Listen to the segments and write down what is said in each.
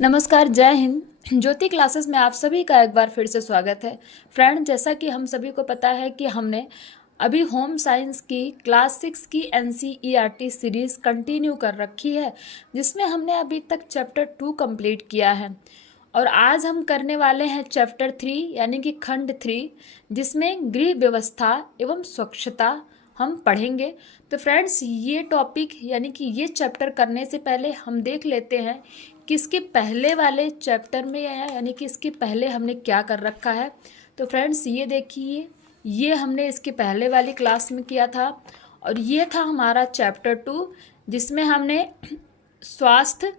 नमस्कार, जय हिंद। ज्योति क्लासेस में आप सभी का एक बार फिर से स्वागत है। फ्रेंड, जैसा कि हम सभी को पता है कि हमने अभी होम साइंस की क्लास 6 की NCERT सीरीज़ कंटिन्यू कर रखी है, जिसमें हमने अभी तक चैप्टर 2 कंप्लीट किया है और आज हम करने वाले हैं चैप्टर 3 यानी कि खंड 3, जिसमें गृह व्यवस्था एवं स्वच्छता हम पढ़ेंगे। तो फ्रेंड्स, ये टॉपिक यानी कि ये चैप्टर करने से पहले हम देख लेते हैं कि इसके पहले वाले चैप्टर में यानी कि इसके पहले हमने क्या कर रखा है। तो फ्रेंड्स, ये देखिए, ये हमने इसके पहले वाली क्लास में किया था और ये था हमारा चैप्टर 2, जिसमें हमने स्वास्थ्य,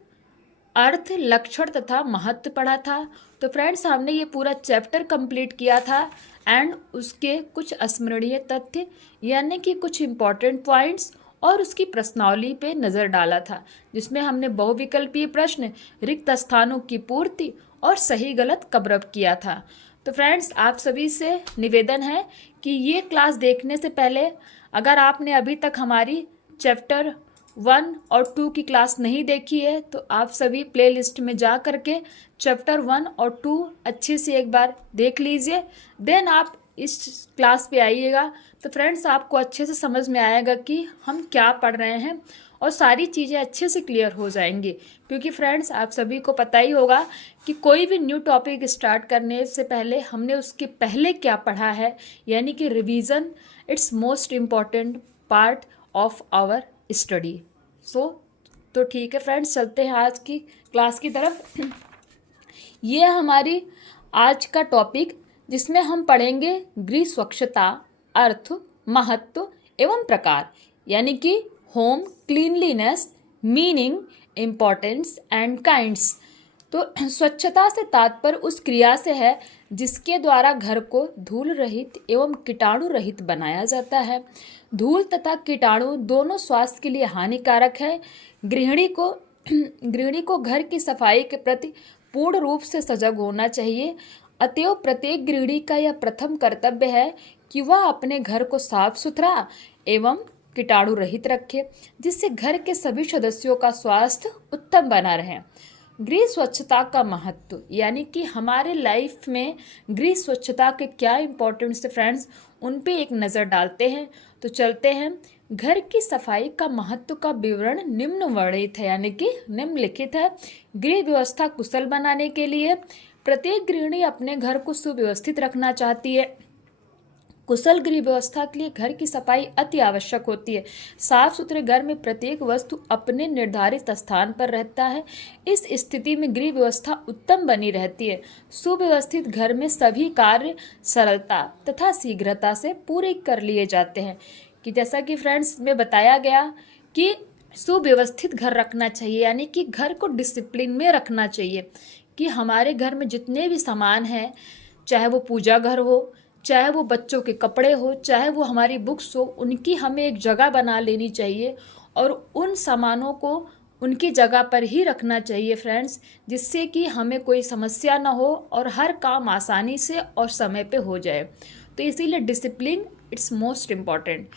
अर्थ, लक्षण तथा महत्व पढ़ा था। तो फ्रेंड्स, हमने ये पूरा चैप्टर कंप्लीट किया था एंड उसके कुछ स्मरणीय तथ्य यानी कि कुछ इम्पॉर्टेंट पॉइंट्स और उसकी प्रश्नावली पे नज़र डाला था, जिसमें हमने बहुविकल्पीय प्रश्न, रिक्त स्थानों की पूर्ति और सही गलत कवरअप किया था। तो फ्रेंड्स, आप सभी से निवेदन है कि ये क्लास देखने से पहले अगर आपने अभी तक हमारी चैप्टर 1 और 2 की क्लास नहीं देखी है तो आप सभी प्लेलिस्ट में जा करके चैप्टर 1 और 2 अच्छे से एक बार देख लीजिए, देन आप इस क्लास पे आइएगा। तो फ्रेंड्स, आपको अच्छे से समझ में आएगा कि हम क्या पढ़ रहे हैं और सारी चीज़ें अच्छे से क्लियर हो जाएंगी। क्योंकि फ्रेंड्स, आप सभी को पता ही होगा कि कोई भी न्यू टॉपिक स्टार्ट करने से पहले हमने उसके पहले क्या पढ़ा है, यानी कि revision it's most important part of our study. तो ठीक है फ्रेंड्स, चलते हैं आज की क्लास की तरफ। ये हमारी आज का टॉपिक, जिसमें हम पढ़ेंगे गृह स्वच्छता, अर्थ, महत्व एवं प्रकार, यानी कि home cleanliness, meaning, importance and kinds. तो स्वच्छता से तात्पर्य उस क्रिया से है जिसके द्वारा घर को धूल रहित एवं कीटाणु रहित बनाया जाता है। धूल तथा कीटाणु दोनों स्वास्थ्य के लिए हानिकारक है। गृहिणी को घर की सफाई के प्रति पूर्ण रूप से सजग होना चाहिए। अतएव प्रत्येक गृहिणी का यह प्रथम कर्तव्य है कि वह अपने घर को साफ सुथरा एवं कीटाणु रहित रखे, जिससे घर के सभी सदस्यों का स्वास्थ्य उत्तम बना रहे। गृह स्वच्छता का महत्व, यानी कि हमारे लाइफ में गृह स्वच्छता के क्या इंपॉर्टेंस है फ्रेंड्स, उन पे एक नज़र डालते हैं। तो चलते हैं। घर की सफाई का महत्व का विवरण निम्न वर्णित है, यानी कि निम्नलिखित है। गृह व्यवस्था कुशल बनाने के लिए प्रत्येक गृहिणी अपने घर को सुव्यवस्थित रखना चाहती है। कुशल गृह व्यवस्था के लिए घर की सफाई अति आवश्यक होती है। साफ सुथरे घर में प्रत्येक वस्तु अपने निर्धारित स्थान पर रहता है। इस स्थिति में गृह व्यवस्था उत्तम बनी रहती है। सुव्यवस्थित घर में सभी कार्य सरलता तथा शीघ्रता से पूरे कर लिए जाते हैं। कि जैसा कि फ्रेंड्स में बताया गया कि सुव्यवस्थित घर रखना चाहिए, यानी कि घर को डिसिप्लिन में रखना चाहिए। कि हमारे घर में जितने भी सामान हैं, चाहे वो पूजा घर हो, चाहे वो बच्चों के कपड़े हो, चाहे वो हमारी बुक्स हो, उनकी हमें एक जगह बना लेनी चाहिए और उन सामानों को उनकी जगह पर ही रखना चाहिए फ्रेंड्स, जिससे कि हमें कोई समस्या ना हो और हर काम आसानी से और समय पे हो जाए। तो इसीलिए discipline it's most important.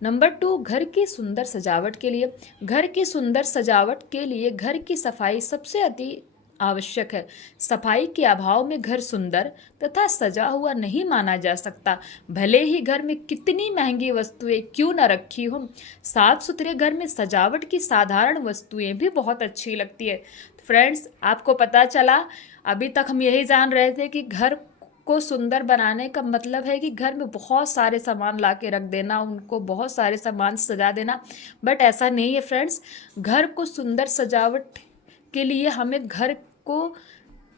Number 2, घर की सुंदर सजावट के लिए। घर की सुंदर सजावट के लिए घर की सफाई सबसे अति आवश्यक है। सफाई के अभाव में घर सुंदर तथा सजा हुआ नहीं माना जा सकता। भले ही घर में कितनी महंगी वस्तुएं क्यों न रखी हो, साफ सुथरे घर में सजावट की साधारण वस्तुएं भी बहुत अच्छी लगती है। फ्रेंड्स, आपको पता चला, अभी तक हम यही जान रहे थे कि घर को सुंदर बनाने का मतलब है कि घर में बहुत सारे सामान ला के रख देना, उनको बहुत सारे सामान सजा देना, बट ऐसा नहीं है फ्रेंड्स। घर को सुंदर सजावट के लिए हमें घर को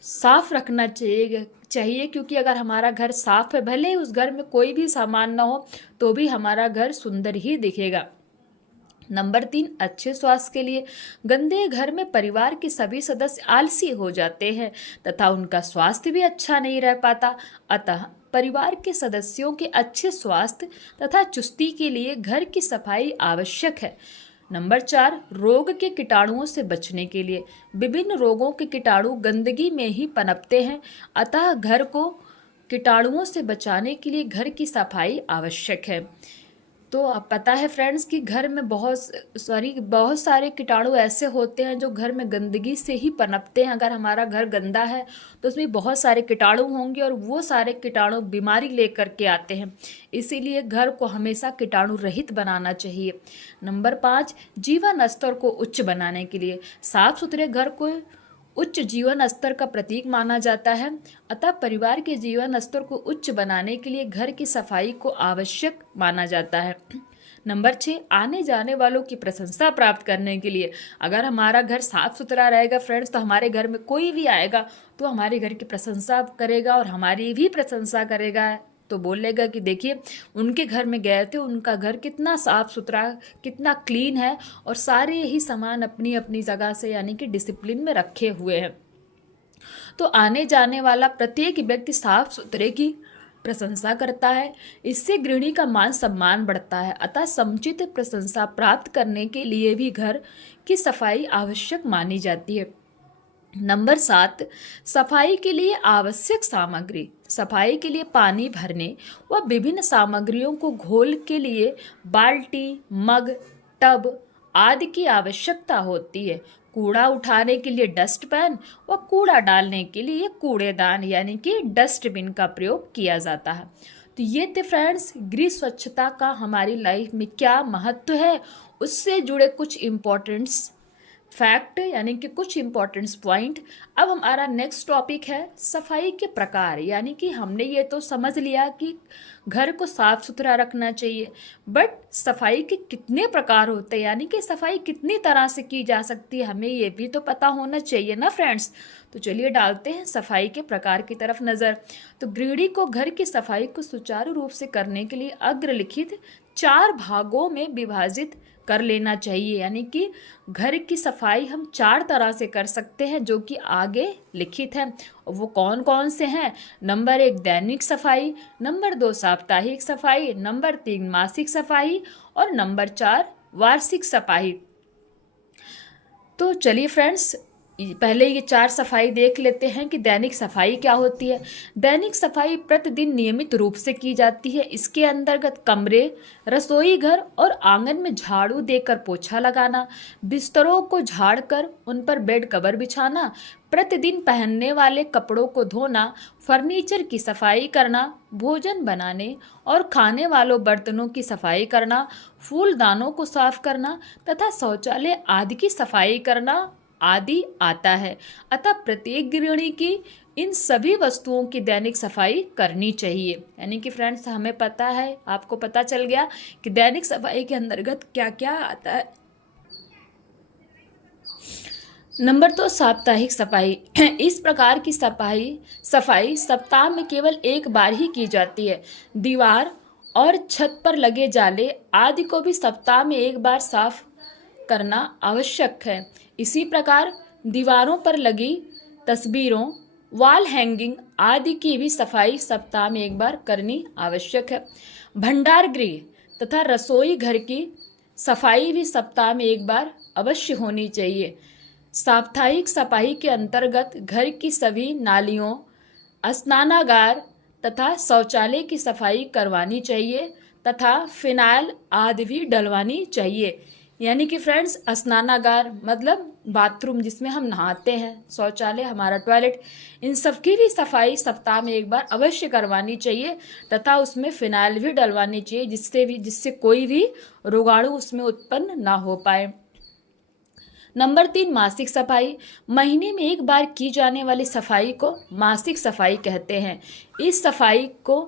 साफ रखना चाहिए, क्योंकि अगर हमारा घर साफ है, भले ही उस घर में कोई भी सामान ना हो, तो भी हमारा घर सुंदर ही दिखेगा। नंबर 3, अच्छे स्वास्थ्य के लिए। गंदे घर में परिवार के सभी सदस्य आलसी हो जाते हैं तथा उनका स्वास्थ्य भी अच्छा नहीं रह पाता। अतः परिवार के सदस्यों के अच्छे स्वास्थ्य तथा चुस्ती के लिए घर की सफाई आवश्यक है। नंबर 4, रोग के कीटाणुओं से बचने के लिए। विभिन्न रोगों के कीटाणु गंदगी में ही पनपते हैं, अतः घर को कीटाणुओं से बचाने के लिए घर की सफाई आवश्यक है। तो अब पता है फ्रेंड्स कि घर में बहुत सारे कीटाणु ऐसे होते हैं जो घर में गंदगी से ही पनपते हैं। अगर हमारा घर गंदा है तो उसमें बहुत सारे कीटाणु होंगे और वो सारे कीटाणु बीमारी लेकर के आते हैं। इसीलिए घर को हमेशा कीटाणु रहित बनाना चाहिए। नंबर 5, जीवन स्तर को उच्च बनाने के लिए साफ सुथरे घर को उच्च जीवन स्तर का प्रतीक माना जाता है। अतः परिवार के जीवन स्तर को उच्च बनाने के लिए घर की सफाई को आवश्यक माना जाता है। नंबर 6, आने जाने वालों की प्रशंसा प्राप्त करने के लिए अगर हमारा घर साफ सुथरा रहेगा फ्रेंड्स, तो हमारे घर में कोई भी आएगा तो हमारे घर की प्रशंसा करेगा और हमारी भी प्रशंसा करेगा। तो बोलेगा कि देखिए उनके घर में गए थे, उनका घर कितना साफ सुथरा, कितना क्लीन है और सारे ही सामान अपनी अपनी जगह से यानी कि डिसिप्लिन में रखे हुए हैं। तो आने जाने वाला प्रत्येक व्यक्ति साफ सुथरे की प्रशंसा करता है। इससे गृहिणी का मान सम्मान बढ़ता है। अतः समुचित प्रशंसा प्राप्त करने के लिए भी घर की सफाई आवश्यक मानी जाती है। नंबर 7, सफाई के लिए आवश्यक सामग्री। सफाई के लिए पानी भरने व विभिन्न सामग्रियों को घोल के लिए बाल्टी, मग, टब आदि की आवश्यकता होती है। कूड़ा उठाने के लिए डस्टबिन व कूड़ा डालने के लिए कूड़ेदान यानी कि डस्टबिन का प्रयोग किया जाता है। तो ये थे फ्रेंड्स गृह स्वच्छता का हमारी लाइफ में क्या महत्व है, उससे जुड़े कुछ इम्पोर्टेंट्स फैक्ट यानी कि कुछ इंपॉर्टेंट पॉइंट। अब हमारा नेक्स्ट टॉपिक है सफाई के प्रकार। यानी कि हमने ये तो समझ लिया कि घर को साफ सुथरा रखना चाहिए, बट सफाई के कितने प्रकार होते हैं, यानी कि सफाई कितनी तरह से की जा सकती है, हमें ये भी तो पता होना चाहिए ना फ्रेंड्स। तो चलिए डालते हैं सफाई के प्रकार की तरफ नज़र। तो गृहिणी को घर की सफाई को सुचारू रूप से करने के लिए अग्रलिखित 4 भागों में विभाजित कर लेना चाहिए। यानी कि घर की सफाई हम 4 तरह से कर सकते हैं जो कि आगे लिखित है। वो कौन कौन से हैं? नंबर 1 दैनिक सफाई, नंबर 2 साप्ताहिक सफाई, नंबर 3 मासिक सफाई और नंबर 4 वार्षिक सफाई। तो चलिए फ्रेंड्स पहले ये 4 सफाई देख लेते हैं कि दैनिक सफाई क्या होती है। दैनिक सफाई प्रतिदिन नियमित रूप से की जाती है। इसके अंतर्गत कमरे, रसोई घर और आंगन में झाड़ू देकर पोछा लगाना, बिस्तरों को झाड़कर उन पर बेड कवर बिछाना, प्रतिदिन पहनने वाले कपड़ों को धोना, फर्नीचर की सफाई करना, भोजन बनाने और खाने वालों बर्तनों की सफाई करना, फूलदानों को साफ करना तथा शौचालय आदि की सफाई करना आदि आता है। अतः प्रत्येक गृहिणी की इन सभी वस्तुओं की दैनिक सफाई करनी चाहिए। यानी कि फ्रेंड्स हमें पता है, आपको पता चल गया कि दैनिक सफाई के अंतर्गत क्या क्या आता है। नंबर 2 साप्ताहिक सफाई। इस प्रकार की सफाई सप्ताह में केवल एक बार ही की जाती है। दीवार और छत पर लगे जाले आदि को भी सप्ताह में एक बार साफ करना आवश्यक है। इसी प्रकार दीवारों पर लगी तस्वीरों, वॉल हैंगिंग आदि की भी सफाई सप्ताह में एक बार करनी आवश्यक है। भंडार गृह तथा रसोई घर की सफाई भी सप्ताह में एक बार अवश्य होनी चाहिए। साप्ताहिक सफाई के अंतर्गत घर की सभी नालियों, स्नानागार तथा शौचालय की सफाई करवानी चाहिए तथा फिनाइल आदि भी डलवानी चाहिए। यानी कि फ्रेंड्स स्नानागार मतलब बाथरूम जिसमें हम नहाते हैं, शौचालय हमारा टॉयलेट, इन सब की भी सफाई सप्ताह में एक बार अवश्य करवानी चाहिए तथा उसमें फिनाइल भी डलवानी चाहिए जिससे कोई भी रोगाणु उसमें उत्पन्न ना हो पाए। नंबर 3 मासिक सफाई। महीने में एक बार की जाने वाली सफाई को मासिक सफाई कहते हैं। इस सफाई को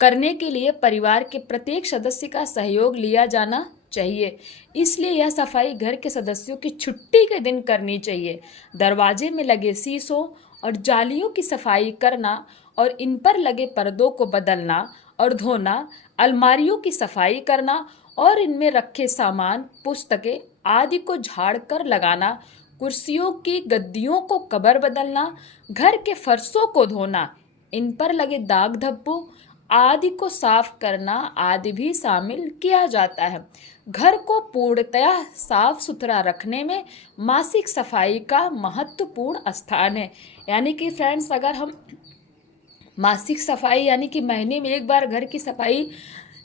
करने के लिए परिवार के प्रत्येक सदस्य का सहयोग लिया जाना चाहिए। इसलिए यह सफाई घर के सदस्यों की छुट्टी के दिन करनी चाहिए। दरवाजे में लगे शीशों और जालियों की सफाई करना और इन पर लगे पर्दों को बदलना और धोना, अलमारियों की सफाई करना और इनमें रखे सामान, पुस्तकें आदि को झाड़ कर लगाना, कुर्सियों की गद्दियों को कवर बदलना, घर के फर्शों को धोना, इन पर लगे दाग धब्बों आदि को साफ करना आदि भी शामिल किया जाता है। घर को पूर्णतया साफ सुथरा रखने में मासिक सफाई का महत्वपूर्ण स्थान है। यानी कि फ्रेंड्स अगर हम मासिक सफाई यानी कि महीने में एक बार घर की सफाई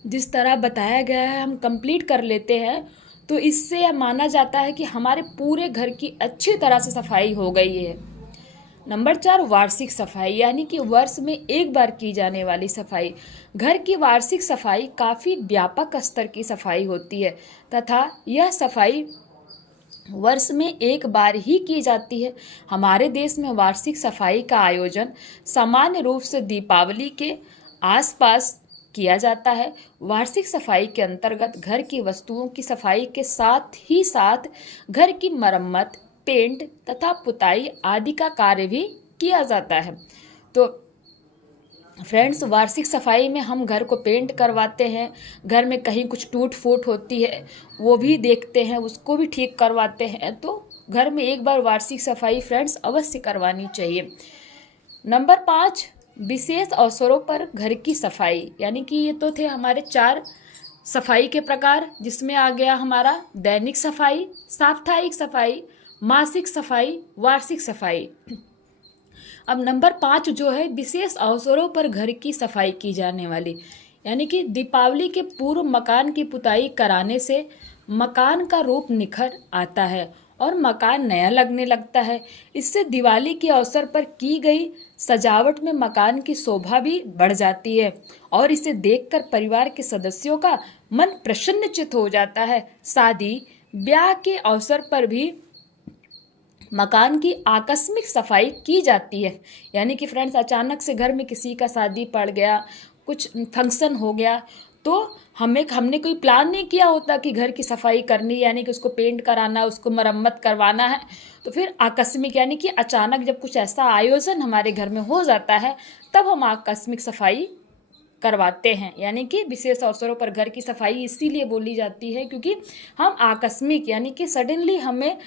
जिस तरह बताया गया है हम कंप्लीट कर लेते हैं तो इससे यह माना जाता है कि हमारे पूरे घर की अच्छी तरह से सफाई हो गई है। नंबर 4, वार्षिक सफाई यानी कि वर्ष में एक बार की जाने वाली सफाई। घर की वार्षिक सफाई काफ़ी व्यापक स्तर की सफाई होती है तथा यह सफाई वर्ष में एक बार ही की जाती है। हमारे देश में वार्षिक सफाई का आयोजन सामान्य रूप से दीपावली के आसपास किया जाता है। वार्षिक सफाई के अंतर्गत घर की वस्तुओं की सफाई के साथ ही साथ घर की मरम्मत, पेंट तथा पुताई आदि का कार्य भी किया जाता है। तो फ्रेंड्स, वार्षिक सफाई में हम घर को पेंट करवाते हैं, घर में कहीं कुछ टूट फूट होती है वो भी देखते हैं, उसको भी ठीक करवाते हैं। तो घर में एक बार वार्षिक सफाई फ्रेंड्स अवश्य करवानी चाहिए। नंबर 5, विशेष अवसरों पर घर की सफाई यानी कि ये तो थे हमारे 4 सफाई के प्रकार, जिसमें आ गया हमारा दैनिक सफाई, साप्ताहिक सफाई, मासिक सफाई, वार्षिक सफाई। अब नंबर 5 जो है विशेष अवसरों पर घर की सफाई की जाने वाली, यानी कि दीपावली के पूर्व मकान की पुताई कराने से मकान का रूप निखर आता है और मकान नया लगने लगता है। इससे दिवाली के अवसर पर की गई सजावट में मकान की शोभा भी बढ़ जाती है और इसे देखकर परिवार के सदस्यों का मन प्रसन्नचित्त हो जाता है। शादी ब्याह के अवसर पर भी मकान की आकस्मिक सफाई की जाती है, यानी कि फ्रेंड्स अचानक से घर में किसी का शादी पड़ गया, कुछ फंक्शन हो गया, तो हमने कोई प्लान नहीं किया होता कि घर की सफाई करनी, यानी कि उसको पेंट कराना, उसको मरम्मत करवाना है। तो फिर आकस्मिक यानी कि अचानक जब कुछ ऐसा आयोजन हमारे घर में हो जाता है तब हम आकस्मिक सफाई करवाते हैं। यानी कि विशेष अवसरों पर घर की सफाई इसीलिए बोली जाती है क्योंकि हम आकस्मिक यानी कि सडनली हमें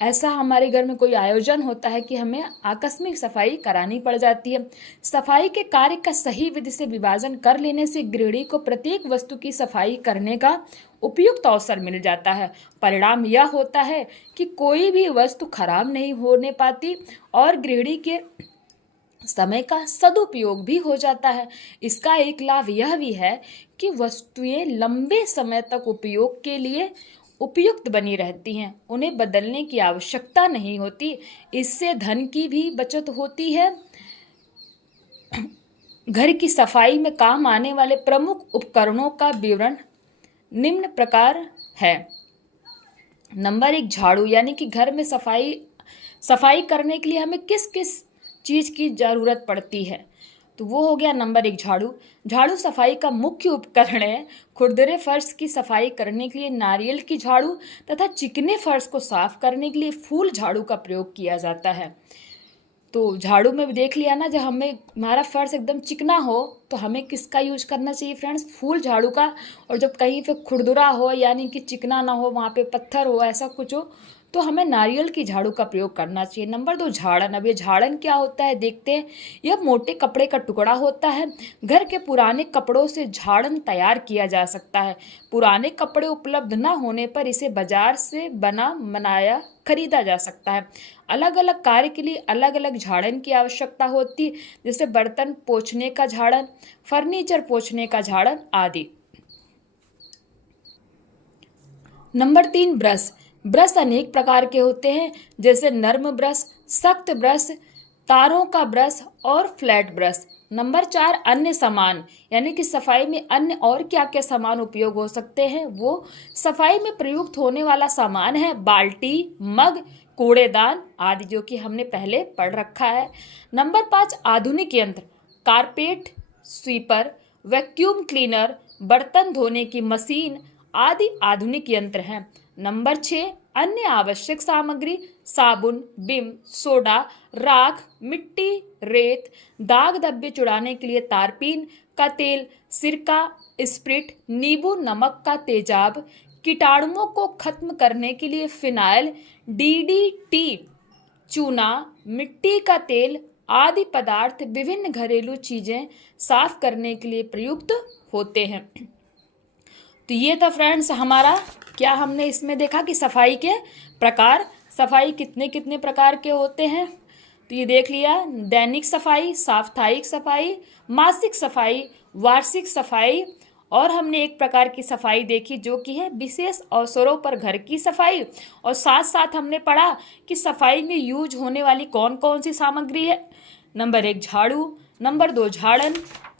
ऐसा हमारे घर में कोई आयोजन होता है कि हमें आकस्मिक सफाई करानी पड़ जाती है। सफाई के कार्य का सही विधि से विभाजन कर लेने से गृहिणी को प्रत्येक वस्तु की सफाई करने का उपयुक्त अवसर मिल जाता है। परिणाम यह होता है कि कोई भी वस्तु खराब नहीं होने पाती और गृहिणी के समय का सदुपयोग भी हो जाता है। इसका एक लाभ यह भी है कि वस्तुएं लंबे समय तक उपयोग के लिए उपयुक्त बनी रहती हैं, उन्हें बदलने की आवश्यकता नहीं होती। इससे धन की भी बचत होती है। घर की सफाई में काम आने वाले प्रमुख उपकरणों का विवरण निम्न प्रकार है। नंबर 1, झाड़ू, यानी कि घर में सफाई करने के लिए हमें किस किस चीज़ की ज़रूरत पड़ती है, तो वो हो गया नंबर 1 झाड़ू। झाड़ू सफाई का मुख्य उपकरण है। खुरदरे फर्श की सफाई करने के लिए नारियल की झाड़ू तथा चिकने फर्श को साफ करने के लिए फूल झाड़ू का प्रयोग किया जाता है। तो झाड़ू में भी देख लिया ना, जब हमारा फर्श एकदम चिकना हो तो हमें किसका यूज करना चाहिए फ्रेंड्स, फूल झाड़ू का। और जब कहीं पे खुरदुरा हो यानी कि चिकना ना हो, वहाँ पे पत्थर हो, ऐसा कुछ हो, तो हमें नारियल की झाड़ू का प्रयोग करना चाहिए। नंबर 2, झाड़न। अब ये झाड़न क्या होता है देखते हैं। यह मोटे कपड़े का टुकड़ा होता है। घर के पुराने कपड़ों से झाड़न तैयार किया जा सकता है। पुराने कपड़े उपलब्ध न होने पर इसे बाजार से बनाया खरीदा जा सकता है। अलग अलग कार्य के लिए अलग अलग झाड़न की आवश्यकता होती है, जैसे बर्तन पोंछने का झाड़न, फर्नीचर पोंछने का झाड़न आदि। Number 3, brush. ब्रश अनेक प्रकार के होते हैं, जैसे नर्म ब्रश, सख्त ब्रश, तारों का ब्रश और फ्लैट ब्रश। नंबर 4, अन्य सामान, यानी कि सफाई में अन्य और क्या क्या सामान उपयोग हो सकते हैं। वो सफाई में प्रयुक्त होने वाला सामान है बाल्टी, मग, कूड़ेदान आदि, जो कि हमने पहले पढ़ रखा है। नंबर 5, आधुनिक यंत्र, कारपेट, स्वीपर, वैक्यूम क्लीनर, बर्तन धोने की मशीन आदि आधुनिक यंत्र हैं। नंबर 6, अन्य आवश्यक सामग्री, साबुन, बिम, सोडा, राख, मिट्टी, रेत, दाग धब्बे छुड़ाने के लिए तारपीन का तेल, सिरका, स्प्रिट, नींबू नमक का तेजाब, कीटाणुओं को खत्म करने के लिए फिनाइल, DDT, चूना, मिट्टी का तेल आदि पदार्थ विभिन्न घरेलू चीजें साफ करने के लिए प्रयुक्त होते हैं। तो ये था फ्रेंड्स हमारा, क्या हमने इसमें देखा कि सफाई के प्रकार, सफाई कितने कितने प्रकार के होते हैं। तो ये देख लिया, दैनिक सफाई, साप्ताहिक सफाई, मासिक सफाई, वार्षिक सफाई और हमने एक प्रकार की सफाई देखी जो कि है विशेष अवसरों पर घर की सफाई, और साथ साथ हमने पढ़ा कि सफाई में यूज होने वाली कौन कौन सी सामग्री है। नंबर 1 झाड़ू, नंबर 2 झाड़न,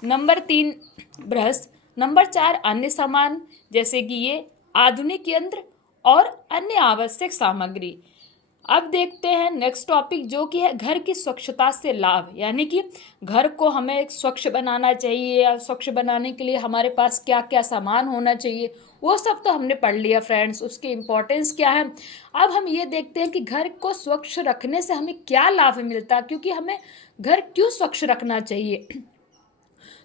नंबर 3 ब्रश, नंबर 4 अन्य सामान जैसे कि ये आधुनिक यंत्र और अन्य आवश्यक सामग्री। अब देखते हैं नेक्स्ट टॉपिक जो कि है घर की स्वच्छता से लाभ, यानी कि घर को हमें स्वच्छ बनाना चाहिए या स्वच्छ बनाने के लिए हमारे पास क्या क्या सामान होना चाहिए, वो सब तो हमने पढ़ लिया फ्रेंड्स, उसकी इम्पोर्टेंस क्या है। अब हम ये देखते हैं कि घर को स्वच्छ रखने से हमें क्या लाभ मिलता है, क्योंकि हमें घर क्यों स्वच्छ रखना चाहिए।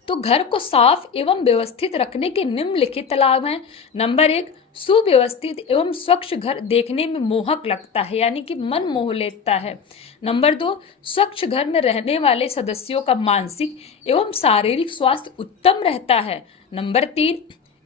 तो घर को साफ एवं व्यवस्थित रखने के निम्नलिखित लाभ हैं। नंबर 1, सुव्यवस्थित एवं स्वच्छ घर देखने में मोहक लगता है, यानी कि मन मोह लेता है। नंबर 2, स्वच्छ घर में रहने वाले सदस्यों का मानसिक एवं शारीरिक स्वास्थ्य उत्तम रहता है। नंबर 3,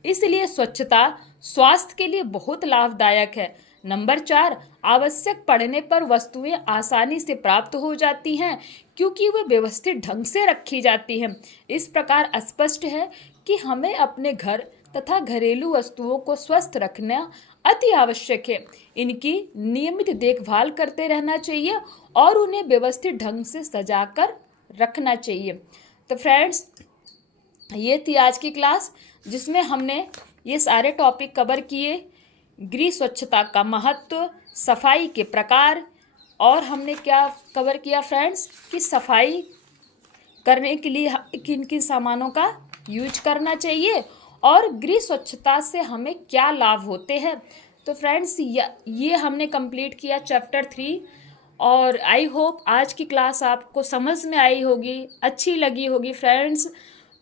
इसलिए स्वच्छता स्वास्थ्य के लिए बहुत लाभदायक है। नंबर 4, आवश्यक पड़ने पर वस्तुएं आसानी से प्राप्त हो जाती हैं क्योंकि वे व्यवस्थित ढंग से रखी जाती हैं। इस प्रकार स्पष्ट है कि हमें अपने घर तथा घरेलू वस्तुओं को स्वस्थ रखना अति आवश्यक है। इनकी नियमित देखभाल करते रहना चाहिए और उन्हें व्यवस्थित ढंग से सजाकर रखना चाहिए। तो फ्रेंड्स, ये थी आज की क्लास जिसमें हमने ये सारे टॉपिक कवर किए। गृह स्वच्छता का महत्व, सफाई के प्रकार, और हमने क्या कवर किया फ्रेंड्स कि सफाई करने के लिए किन किन सामानों का यूज करना चाहिए और गृह स्वच्छता से हमें क्या लाभ होते हैं। तो फ्रेंड्स, ये हमने कंप्लीट किया चैप्टर 3, और आई होप आज की क्लास आपको समझ में आई होगी, अच्छी लगी होगी फ्रेंड्स।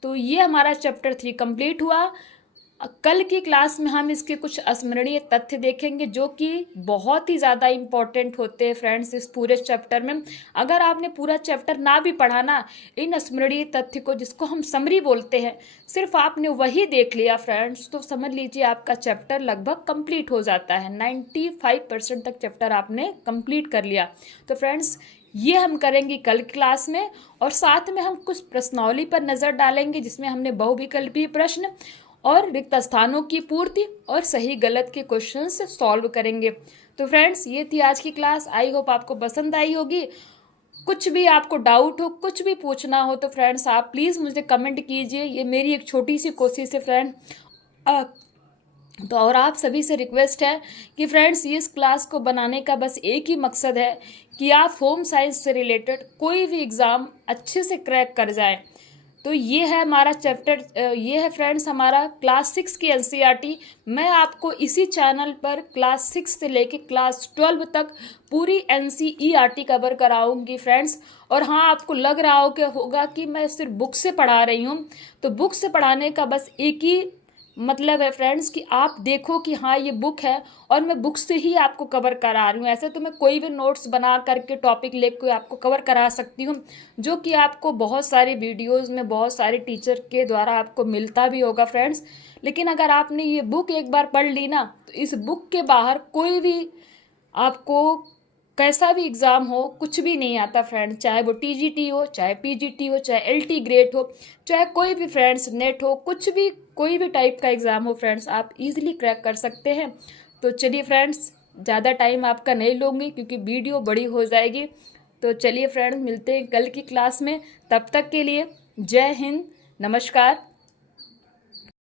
तो ये हमारा चैप्टर 3 कंप्लीट हुआ। कल की क्लास में हम इसके कुछ स्मरणीय तथ्य देखेंगे जो कि बहुत ही ज़्यादा इम्पॉर्टेंट होते हैं फ्रेंड्स इस पूरे चैप्टर में। अगर आपने पूरा चैप्टर ना भी पढ़ा ना, इन स्मरणीय तथ्य को जिसको हम समरी बोलते हैं, सिर्फ आपने वही देख लिया फ्रेंड्स, तो समझ लीजिए आपका चैप्टर लगभग कंप्लीट हो जाता है। 95% तक चैप्टर आपने कंप्लीट कर लिया। तो फ्रेंड्स, ये हम करेंगे कल क्लास में, और साथ में हम कुछ प्रश्नावली पर नज़र डालेंगे जिसमें हमने बहुविकल्पीय प्रश्न और रिक्त स्थानों की पूर्ति और सही गलत के क्वेश्चन से सॉल्व करेंगे। तो फ्रेंड्स, ये थी आज की क्लास। आई होप आपको पसंद आई होगी। कुछ भी आपको डाउट हो, कुछ भी पूछना हो तो फ्रेंड्स आप प्लीज़ मुझे कमेंट कीजिए। ये मेरी एक छोटी सी कोशिश है फ्रेंड। तो और आप सभी से रिक्वेस्ट है कि फ्रेंड्स, इस क्लास को बनाने का बस एक ही मकसद है कि आप होम साइंस से रिलेटेड कोई भी एग्ज़ाम अच्छे से क्रैक कर जाएं। तो ये है हमारा चैप्टर, ये है फ्रेंड्स हमारा क्लास 6 की एनसीईआरटी। मैं आपको इसी चैनल पर क्लास 6 से लेके क्लास 12 तक पूरी एनसीईआरटी कवर कराऊंगी फ्रेंड्स। और हाँ, आपको लग रहा होगा कि मैं सिर्फ बुक से पढ़ा रही हूँ, तो बुक से पढ़ाने का बस एक ही मतलब है फ्रेंड्स कि आप देखो कि हाँ ये बुक है और मैं बुक से ही आपको कवर करा रही हूँ। ऐसे तो मैं कोई भी नोट्स बना करके टॉपिक लेकर आपको कवर करा सकती हूँ, जो कि आपको बहुत सारे वीडियोस में बहुत सारे टीचर के द्वारा आपको मिलता भी होगा फ्रेंड्स। लेकिन अगर आपने ये बुक एक बार पढ़ ली ना, तो इस बुक के बाहर कोई भी आपको कैसा भी एग्ज़ाम हो कुछ भी नहीं आता फ्रेंड्स, चाहे वो टीजीटी हो, चाहे पीजीटी हो, चाहे एलटी ग्रेड हो, चाहे कोई भी फ्रेंड्स नेट हो, कुछ भी कोई भी टाइप का एग्ज़ाम हो फ्रेंड्स, आप इजीली क्रैक कर सकते हैं। तो चलिए फ्रेंड्स, ज़्यादा टाइम आपका नहीं लूँगी क्योंकि वीडियो बड़ी हो जाएगी। तो चलिए फ्रेंड्स, मिलते हैं कल की क्लास में। तब तक के लिए जय हिंद, नमस्कार।